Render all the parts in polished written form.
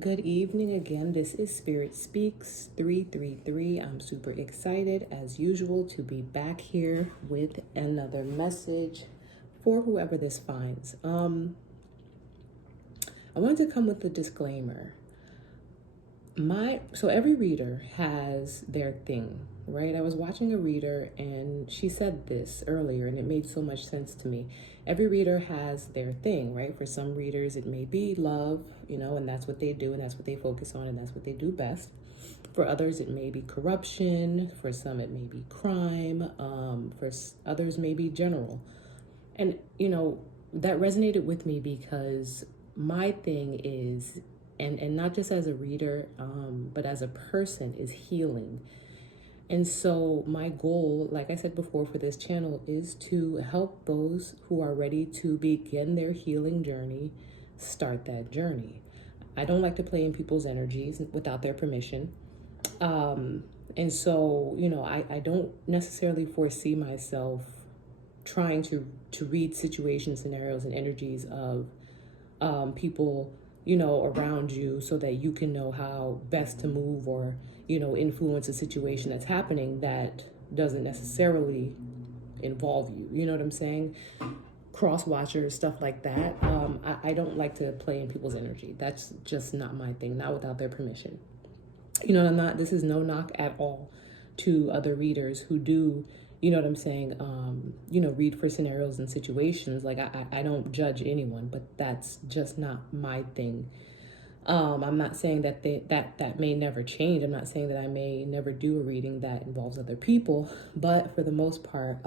Good evening again. This is Spirit Speaks 333. I'm super excited, as usual, to be back here with another message for whoever this finds. I wanted to come with a disclaimer. So every reader has their thing, right? I was watching a reader and she said this earlier and it made so much sense to me. Every reader has their thing, right? For some readers, it may be love, and that's what they do and that's what they focus on and that's what they do best. For others, it may be corruption. For some, it may be crime. For others, maybe general. And, that resonated with me because my thing is, and not just as a reader, but as a person, is healing. And so my goal, like I said before, for this channel is to help those who are ready to begin their healing journey start that journey. I don't like to play in people's energies without their permission. And so, I don't necessarily foresee myself trying to read situations, scenarios, and energies of people around you so that you can know how best to move or, influence a situation that's happening that doesn't necessarily involve you. You know what I'm saying? Cross watchers, stuff like that. I don't like to play in people's energy. That's just not my thing, not without their permission. This is no knock at all to other readers who do, you know what I'm saying, read for scenarios and situations. Like, I don't judge anyone, but that's just not my thing. I'm not saying that that may never change. I'm not saying that I may never do a reading that involves other people, but for the most part,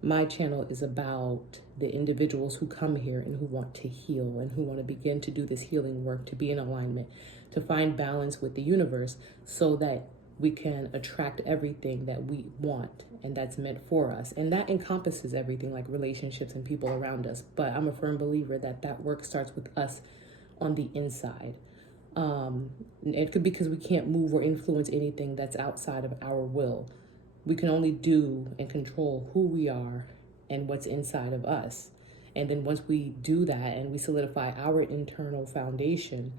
my channel is about the individuals who come here and who want to heal and who want to begin to do this healing work, to be in alignment, to find balance with the universe so that we can attract everything that we want and that's meant for us. And that encompasses everything like relationships and people around us. But I'm a firm believer that work starts with us on the inside. It could be because we can't move or influence anything that's outside of our will. We can only do and control who we are and what's inside of us. And then once we do that and we solidify our internal foundation,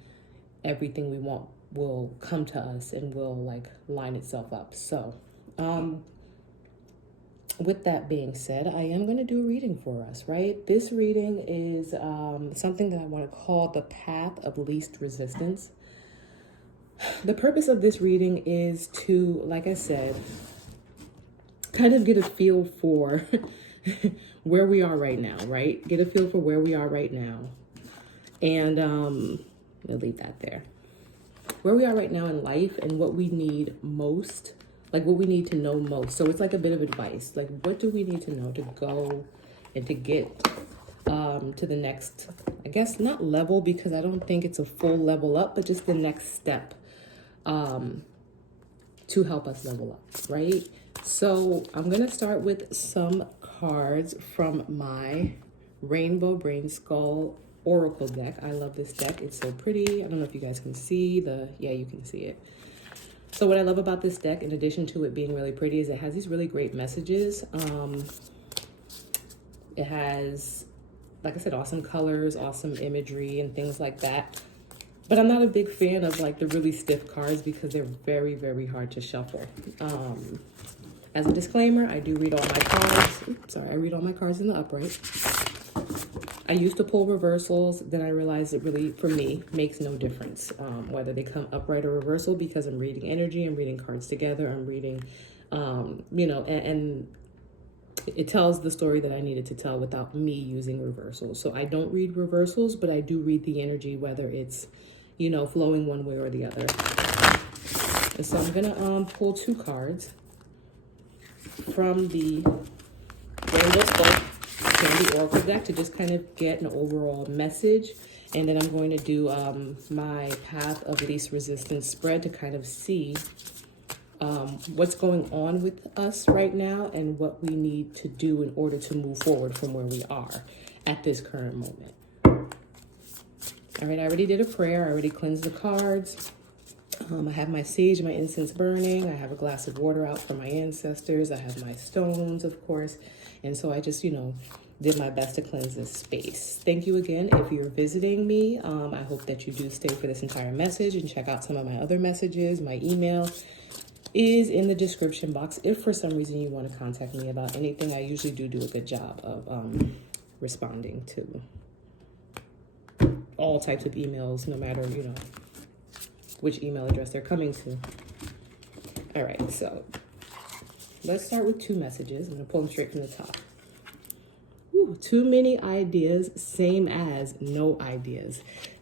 everything we want will come to us and will line itself up. So, with that being said, I am going to do a reading for us, right? This reading is something that I want to call the path of least resistance. The purpose of this reading is to, like I said, kind of get a feel for where we are right now, right? Get a feel for where we are right now. And we'll leave that there. Where we are right now in life and what we need most, like what we need to know most. So it's like a bit of advice. Like, what do we need to know to go and to get to the next, I guess not level, because I don't think it's a full level up, but just the next step to help us level up, right? So I'm going to start with some cards from my Rainbow Brain Skull Oracle deck. I love this deck. It's so pretty. I don't know if you guys can see yeah, you can see it. So what I love about this deck, in addition to it being really pretty, is it has these really great messages. It has, like I said, awesome colors, awesome imagery, and things like that. But I'm not a big fan of the really stiff cards because they're very, very hard to shuffle. As a disclaimer, I do read all my cards. I read all my cards in the upright. I used to pull reversals, then I realized it really, for me, makes no difference whether they come upright or reversal, because I'm reading energy, I'm reading cards together, I'm reading, and it tells the story that I needed to tell without me using reversals. So I don't read reversals, but I do read the energy, whether it's, flowing one way or the other. And so I'm going to pull two cards from the Rainbow Skull Candy Oracle deck to just kind of get an overall message. And then I'm going to do my path of least resistance spread to kind of see what's going on with us right now and what we need to do in order to move forward from where we are at this current moment. All right, I already did a prayer. I already cleansed the cards. I have my sage, my incense burning. I have a glass of water out for my ancestors. I have my stones, of course. And so I just, did my best to cleanse this space. Thank you again. If you're visiting me, I hope that you do stay for this entire message and check out some of my other messages. My email is in the description box. If for some reason you want to contact me about anything, I usually do a good job of responding to all types of emails, no matter, you know, which email address they're coming to. All right, so let's start with 2 messages. I'm going to pull them straight from the top. Ooh, too many ideas, same as no ideas.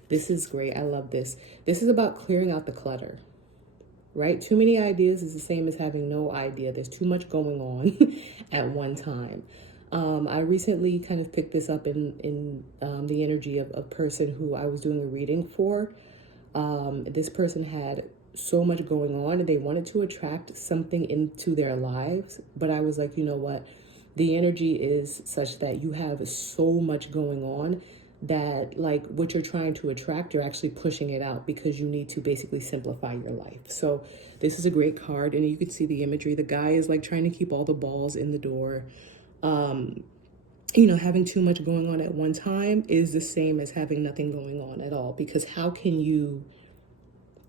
This is great. I love this. This is about clearing out the clutter, right? Too many ideas is the same as having no idea. There's too much going on at one time. I recently kind of picked this up in the energy of a person who I was doing a reading for. This person had so much going on and they wanted to attract something into their lives. But I was like, you know what? The energy is such that you have so much going on that like what you're trying to attract, you're actually pushing it out because you need to basically simplify your life. So this is a great card. And you can see the imagery. The guy is like trying to keep all the balls in the door. You know, having too much going on at one time is the same as having nothing going on at all, because how can you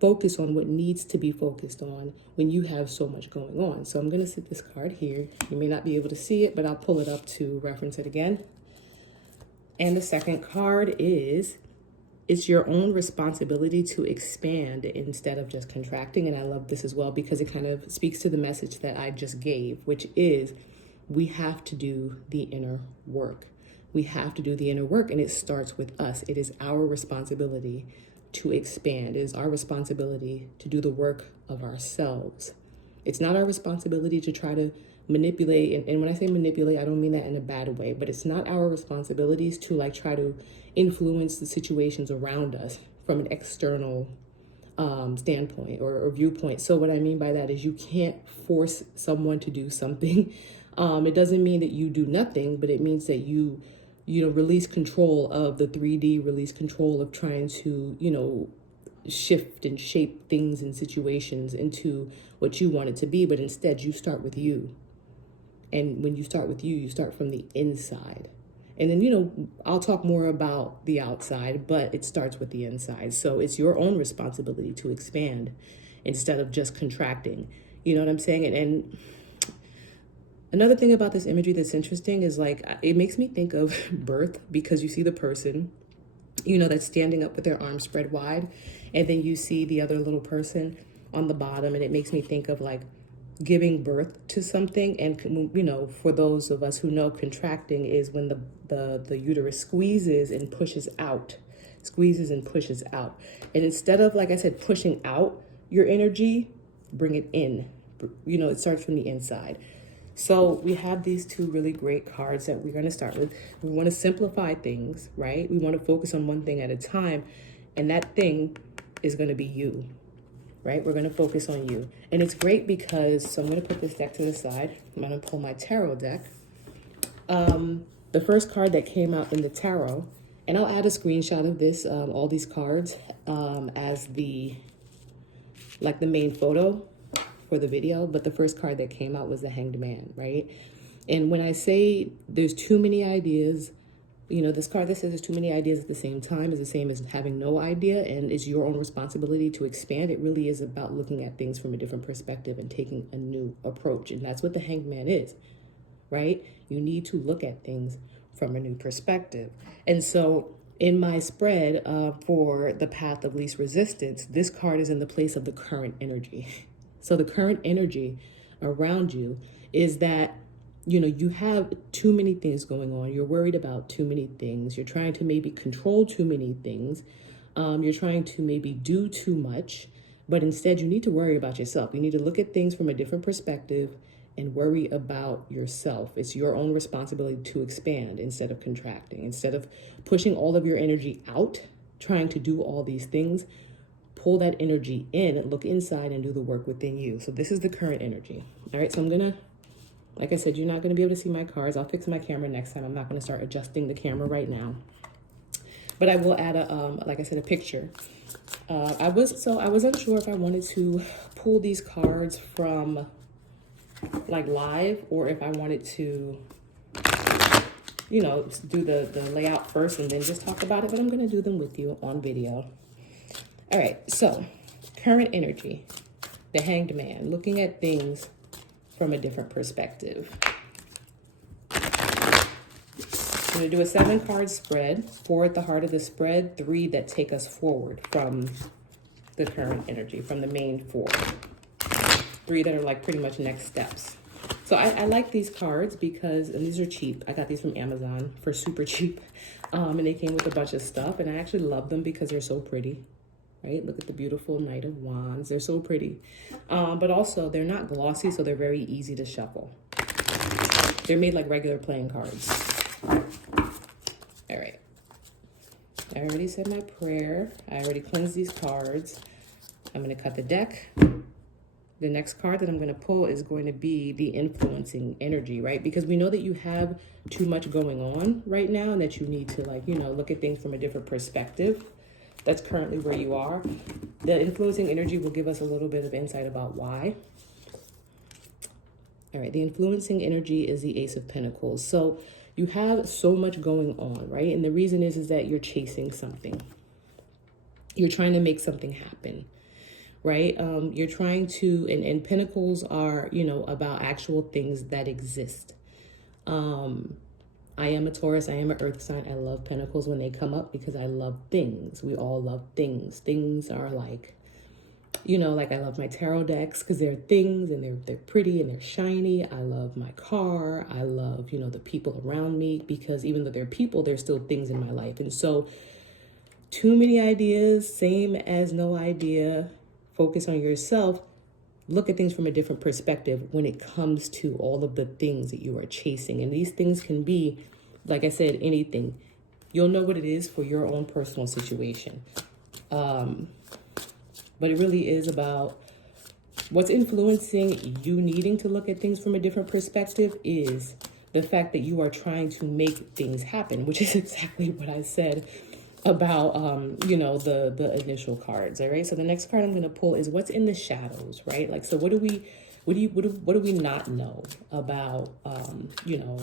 focus on what needs to be focused on when you have so much going on? So I'm going to sit this card here. You may not be able to see it, but I'll pull it up to reference it again. And the second card is, it's your own responsibility to expand instead of just contracting. And I love this as well because it kind of speaks to the message that I just gave, which is we have to do the inner work. We have to do the inner work, and it starts with us. It is our responsibility to expand. It is our responsibility to do the work of ourselves. It's not our responsibility to try to manipulate. And when I say manipulate, I don't mean that in a bad way, but it's not our responsibilities to like try to influence the situations around us from an external standpoint or viewpoint. So what I mean by that is you can't force someone to do something. It doesn't mean that you do nothing, but it means that you release control of the 3D, release control of trying to, you know, shift and shape things and situations into what you want it to be. But instead, you start with you. And when you start with you, you start from the inside. And then, you know, I'll talk more about the outside, but it starts with the inside. So it's your own responsibility to expand instead of just contracting. You know what I'm saying? And another thing about this imagery that's interesting is like, it makes me think of birth, because you see the person, you know, that's standing up with their arms spread wide. And then you see the other little person on the bottom. And it makes me think of like giving birth to something. And, you know, for those of us who know, contracting is when the uterus squeezes and pushes out, And instead of, like I said, pushing out your energy, bring it in. You know, it starts from the inside. So we have these 2 really great cards that we're going to start with. We want to simplify things, right? We want to focus on one thing at a time. And that thing is going to be you, right? We're going to focus on you. And it's great because, so I'm going to put this deck to the side. I'm going to pull my tarot deck. The first card that came out in the tarot, and I'll add a screenshot of this, all these cards, as the main photo for the video, but the first card that came out was the Hanged Man, right? And when I say there's too many ideas, you know, this card that says there's too many ideas at the same time is the same as having no idea, and it's your own responsibility to expand. It really is about looking at things from a different perspective and taking a new approach. And that's what the Hanged Man is, right? You need to look at things from a new perspective. And so in my spread for the path of least resistance, this card is in the place of the current energy. So the current energy around you is that, you know, you have too many things going on. You're worried about too many things. You're trying to maybe control too many things. You're trying to maybe do too much, but instead you need to worry about yourself. You need to look at things from a different perspective and worry about yourself. It's your own responsibility to expand instead of contracting. Instead of pushing all of your energy out, trying to do all these things, pull that energy in, look inside, and do the work within you. So this is the current energy. All right, so I'm gonna, like I said, you're not gonna be able to see my cards. I'll fix my camera next time. I'm not gonna start adjusting the camera right now. But I will add a, like I said, a picture. I was unsure if I wanted to pull these cards from like live or if I wanted to you know, do the layout first and then just talk about it, but I'm going to do them with you on video. All right, so current energy, the Hanged Man, looking at things from a different perspective. I'm going to do a 7-card spread, 4 at the heart of the spread, 3 that take us forward from the current energy, from the main 4. 3 that are like pretty much next steps. So I like these cards because, and these are cheap. I got these from Amazon for super cheap. And they came with a bunch of stuff. And I actually love them because they're so pretty, right? Look at the beautiful Knight of Wands. They're so pretty. But also, they're not glossy, so they're very easy to shuffle. They're made like regular playing cards. All right. I already said my prayer. I already cleansed these cards. I'm going to cut the deck. The next card that I'm going to pull is going to be the influencing energy, right? Because we know that you have too much going on right now and that you need to, like, you know, look at things from a different perspective. That's currently where you are. The influencing energy will give us a little bit of insight about why. All right, the influencing energy is the Ace of Pentacles. So you have so much going on, right? And the reason is that you're chasing something. You're trying to make something happen. Right? You're trying to, and pentacles are, you know, about actual things that exist. I am a Taurus. I am an earth sign. I love pentacles when they come up because I love things. We all love things. Things are like, you know, like I love my tarot decks because they're things and they're pretty and they're shiny. I love my car. I love, you know, the people around me because even though they're people, they're still things in my life. And so too many ideas, same as no idea. Focus on yourself. Look at things from a different perspective when it comes to all of the things that you are chasing. And these things can be, like I said, anything. You'll know what it is for your own personal situation. But it really is about what's influencing you needing to look at things from a different perspective is the fact that you are trying to make things happen, which is exactly what I said about you know, the initial cards. All right, so the next card I'm going to pull is what's in the shadows, right? Like, so what do we not know about you know,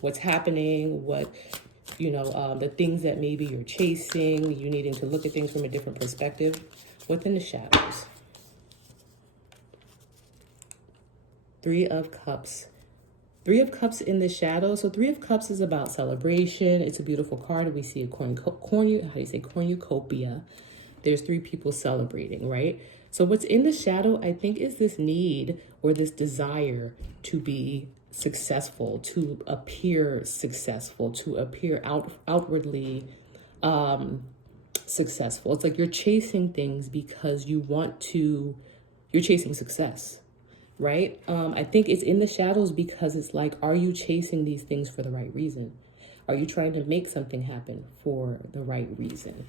what's happening, what, you know, the things that maybe you're chasing, you needing to look at things from a different perspective. What's in the shadows? 3 of Cups. 3 of Cups in the shadow. So 3 of Cups is about celebration. It's a beautiful card. We see a cornucopia. There's 3 people celebrating, right? So what's in the shadow, I think, is this need or this desire to be successful, to appear successful, to appear outwardly successful. It's like you're chasing things because you're chasing success. Right? I think it's in the shadows because it's like, are you chasing these things for the right reason? Are you trying to make something happen for the right reason?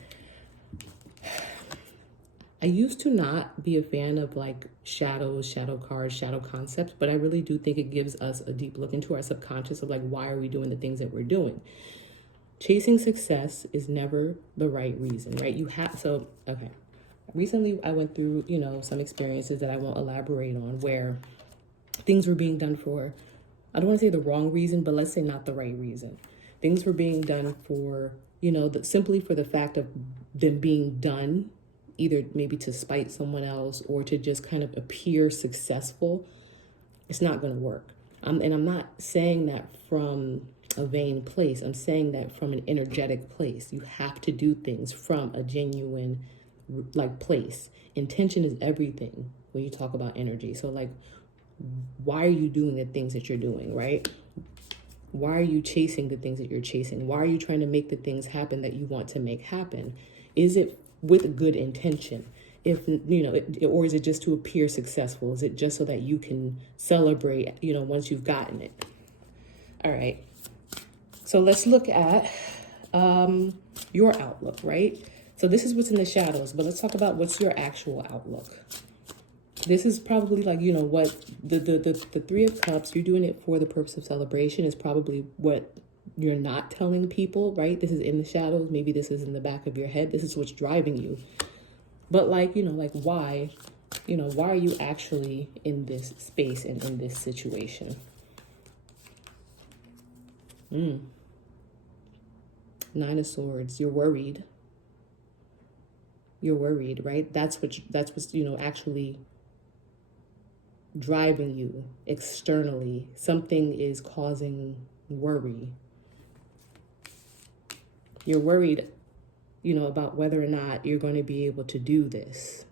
I used to not be a fan of like shadows, shadow cards, shadow concepts, but I really do think it gives us a deep look into our subconscious of like, why are we doing the things that we're doing? Chasing success is never the right reason, right? Okay. Recently, I went through, you know, some experiences that I won't elaborate on where things were being done for, I don't want to say the wrong reason, but let's say not the right reason. Things were being done for, you know, simply for the fact of them being done, either maybe to spite someone else or to just kind of appear successful. It's not going to work. And I'm not saying that from a vain place. I'm saying that from an energetic place. You have to do things from a genuine like place. Intention is everything when you talk about energy. So like, why are you doing the things that you're doing, right? Why are you chasing the things that you're chasing? Why are you trying to make the things happen that you want to make happen? Is it with good intention? If, you know, or is it just to appear successful? Is it just so that you can celebrate, you know, once you've gotten it? All right. So let's look at your outlook, right? So this is what's in the shadows, but let's talk about what's your actual outlook. This is probably like, you know, what the 3 of Cups, you're doing it for the purpose of celebration, is probably what you're not telling people, right? This is in the shadows. Maybe this is in the back of your head. This is what's driving you. But like, you know, like why, you know, why are you actually in this space and in this situation? Nine of Swords. You're worried. You're worried, right? That's what's, actually driving you externally. Something is causing worry. You're worried, about whether or not you're going to be able to do this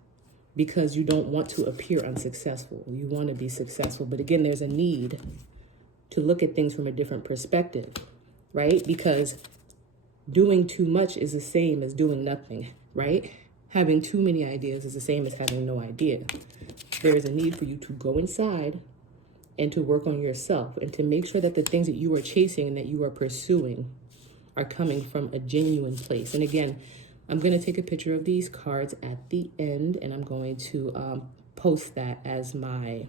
because you don't want to appear unsuccessful. You want to be successful. But again, there's a need to look at things from a different perspective, right? Because doing too much is the same as doing nothing, right? Having too many ideas is the same as having no idea. There is a need for you to go inside and to work on yourself and to make sure that the things that you are chasing and that you are pursuing are coming from a genuine place. And again, I'm going to take a picture of these cards at the end, and I'm going to post that as my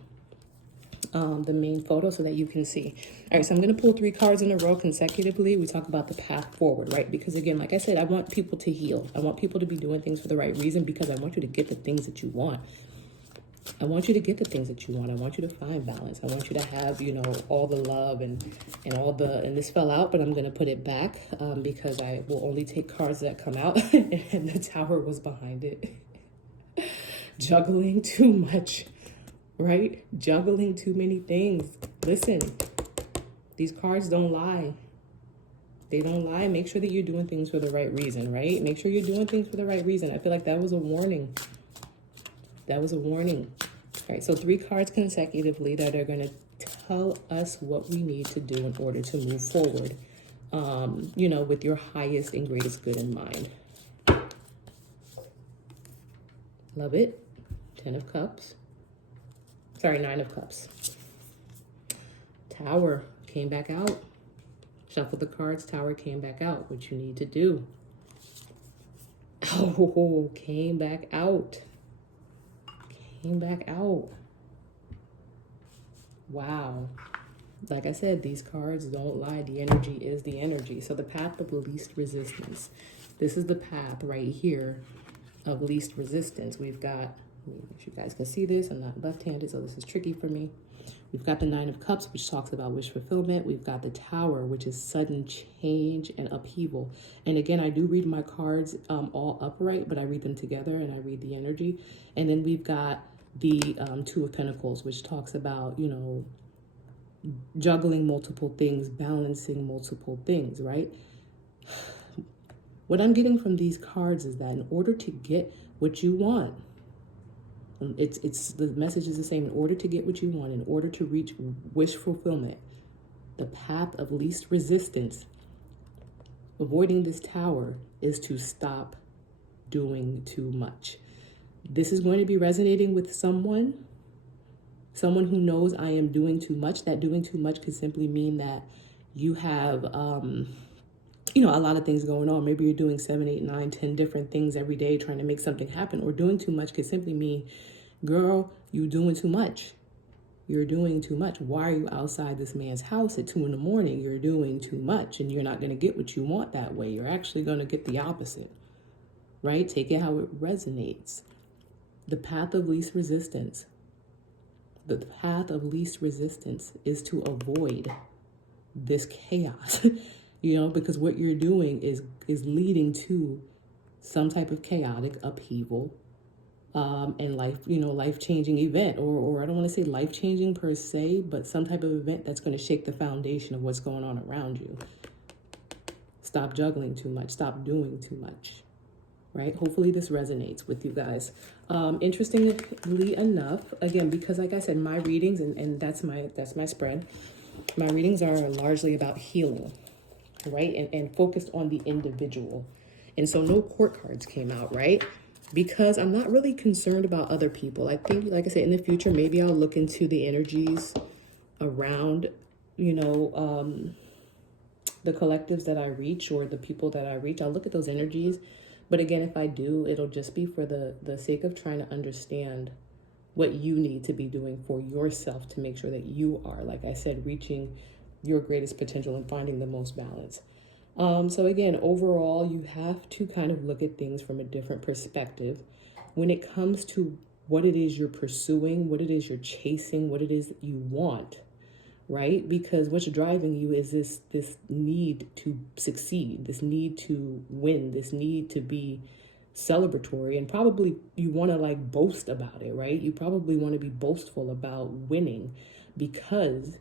the main photo so that you can see. All right, so I'm going to pull 3 cards in a row consecutively. We talk about the path forward, right? Because again, like I said, I want people to heal. I want people to be doing things for the right reason because I want you to get the things that you want. I want you to get the things that you want. I want you to find balance. I want you to have, all the love and this fell out, but I'm going to put it back because I will only take cards that come out and the Tower was behind it. Juggling too much, right? Juggling too many things. Listen, these cards don't lie. They don't lie. Make sure that you're doing things for the right reason, right? Make sure you're doing things for the right reason. I feel like that was a warning. That was a warning. All right, so 3 cards consecutively that are going to tell us what we need to do in order to move forward, with your highest and greatest good in mind. Love it. 10 of Cups. Sorry, 9 of Cups. Tower came back out. Shuffle the cards. Tower came back out. What you need to do. Oh, came back out. Came back out. Wow. Like I said, these cards don't lie. The energy is the energy. So the path of least resistance. This is the path right here of least resistance. We've got, let me make sure you guys can see this. I'm not left-handed, so this is tricky for me. We've got the 9 of Cups, which talks about wish fulfillment. We've got the Tower, which is sudden change and upheaval. And again, I do read my cards all upright, but I read them together and I read the energy. And then we've got the 2 of Pentacles, which talks about, juggling multiple things, balancing multiple things, right? What I'm getting from these cards is that in order to get what you want, it's the message is the same. In order to get what you want, in order to reach wish fulfillment, the path of least resistance, avoiding this Tower, is to stop doing too much. This is going to be resonating with someone who knows I am doing too much. That doing too much could simply mean that you have, a lot of things going on. Maybe you're doing 7, 8, 9, 10 different things every day trying to make something happen. Or doing too much could simply mean, girl, you doing too much. You're doing too much. Why are you outside this man's house at 2 in the morning? You're doing too much, and you're not going to get what you want that way. You're actually going to get the opposite, right? Take it how it resonates. The path of least resistance. The path of least resistance is to avoid this chaos, because what you're doing is leading to some type of chaotic upheaval and life-changing event, or I don't want to say life-changing per se, but some type of event that's going to shake the foundation of what's going on around you. Stop juggling too much. Stop doing too much. Right? Hopefully this resonates with you guys. Interestingly enough, again, because like I said, my readings, and that's my spread, my readings are largely about healing, right? And focused on the individual. And so no court cards came out, right? Because I'm not really concerned about other people. I think, like I said, in the future, maybe I'll look into the energies around, the collectives that I reach or the people that I reach. I'll look at those energies. But again, if I do, it'll just be for the sake of trying to understand what you need to be doing for yourself to make sure that you are, like I said, reaching your greatest potential and finding the most balance. So again, overall, you have to kind of look at things from a different perspective when it comes to what it is you're pursuing, what it is you're chasing, what it is that you want, right? Because what's driving you is this need to succeed, this need to win, this need to be celebratory, and probably you want to like boast about it, right? You probably want to be boastful about winning because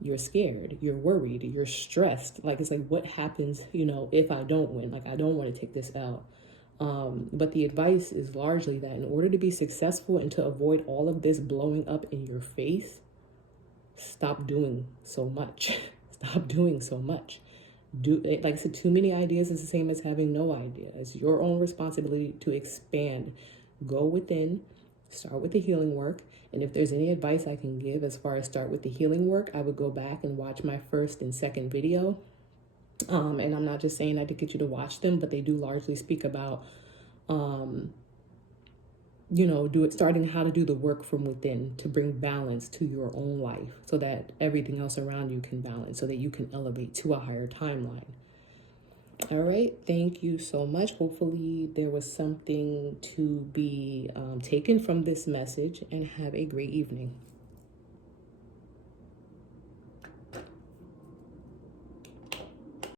you're scared, you're worried, you're stressed. Like, it's like, what happens, if I don't win? Like, I don't want to take this out. But the advice is largely that in order to be successful and to avoid all of this blowing up in your face, stop doing so much. Stop doing so much. Like I said, too many ideas is the same as having no idea. It's your own responsibility to expand. Go within, start with the healing work. And if there's any advice I can give as far as start with the healing work, I would go back and watch my first and second video. And I'm not just saying that to get you to watch them, but they do largely speak about starting how to do the work from within to bring balance to your own life so that everything else around you can balance, so that you can elevate to a higher timeline. All right. Thank you so much. Hopefully there was something to be taken from this message, and have a great evening.